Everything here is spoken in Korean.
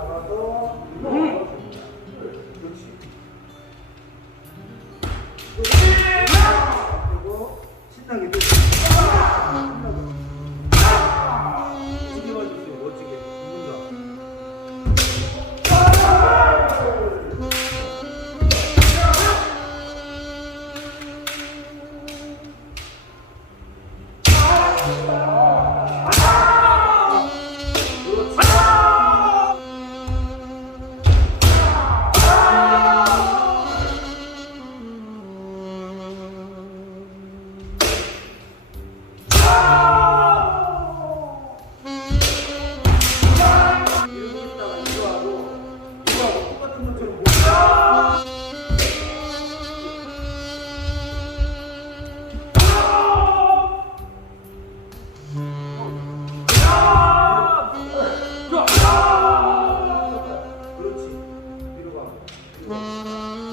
나가서 일로 줍니다 그렇지. 네. 그리고 신나게 Música